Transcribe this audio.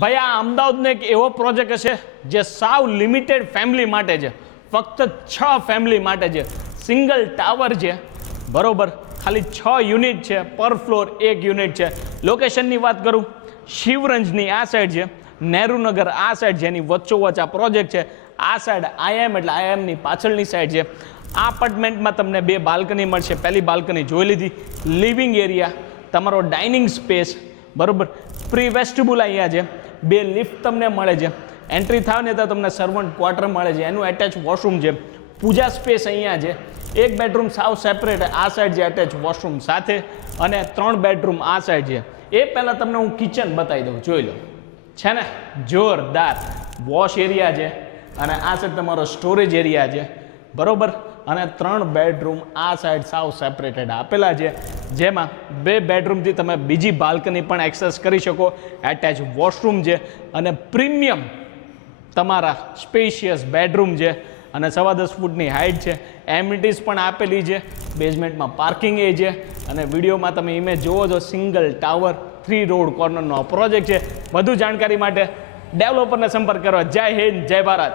ભાઈ આ અમદાવાદનો એક એવો પ્રોજેક્ટ છે જે સાવ લિમિટેડ ફેમિલી માટે છે, ફક્ત 6 ફેમિલી માટે છે, સિંગલ ટાવર છે, બરોબર, ખાલી 6 યુનિટ છે, પર ફ્લોર 1 યુનિટ છે. લોકેશનની વાત કરું, શિવરંજની આ સાઈડ છે, નહેરુનગર આ સાઈડ છે, એની વચ્ચોવચ્ચ આ પ્રોજેક્ટ છે. આ સાઈડ આઈએમ એટલે આઈએમની પાછળની સાઈડ છે. આ અપાર્ટમેન્ટમાં તમને 2 બાલ્કની મળશે. પહેલી બાલ્કની જોઈ લીધી, લિવિંગ એરિયા, તમારો ડાઇનિંગ સ્પેસ, બરોબર, પ્રી વેસ્ટિબ્યુલ અહીંયા છે, 2 લિફ્ટ તમને મળે છે. એન્ટ્રી થાવ ને તો તમને સર્વન્ટ ક્વાર્ટર મળે છે, એનું એટેચ વોશરૂમ છે. પૂજા સ્પેસ અહીંયા છે, 1 બેડરૂમ સાવ સેપરેટ આ સાઈડ છે એટેચ વોશરૂમ સાથે, અને 3 બેડરૂમ આ સાઈડ છે. એ પહેલાં તમને હું કિચન બતાવી દઉં, જોઈ લો, છે ને જોરદાર. વોશ એરિયા છે અને આ સાઈડ તમારો સ્ટોરેજ એરિયા છે, બરોબર, અને 3 બેડરૂમ આ સાઈડ સાવ સેપરેટેડ આપેલા છે, જેમાં 2 બેડરૂમથી તમે બીજી બાલ્કની પણ એક્સેસ કરી શકો. એટેચ વોશરૂમ છે અને પ્રીમિયમ તમારા સ્પેશિયસ બેડરૂમ છે અને 10.25 ફૂટની હાઇટ છે. એમિનિટીઝ પણ આપેલી છે, બેઝમેન્ટમાં પાર્કિંગ એ છે, અને વિડીયોમાં તમે ઇમેજ જોવો છો, સિંગલ ટાવર 3 રોડ કોર્નરનો પ્રોજેક્ટ છે. વધુ જાણકારી માટે ડેવલપરને સંપર્ક કરો. જય હિન્દ, જય ભારત.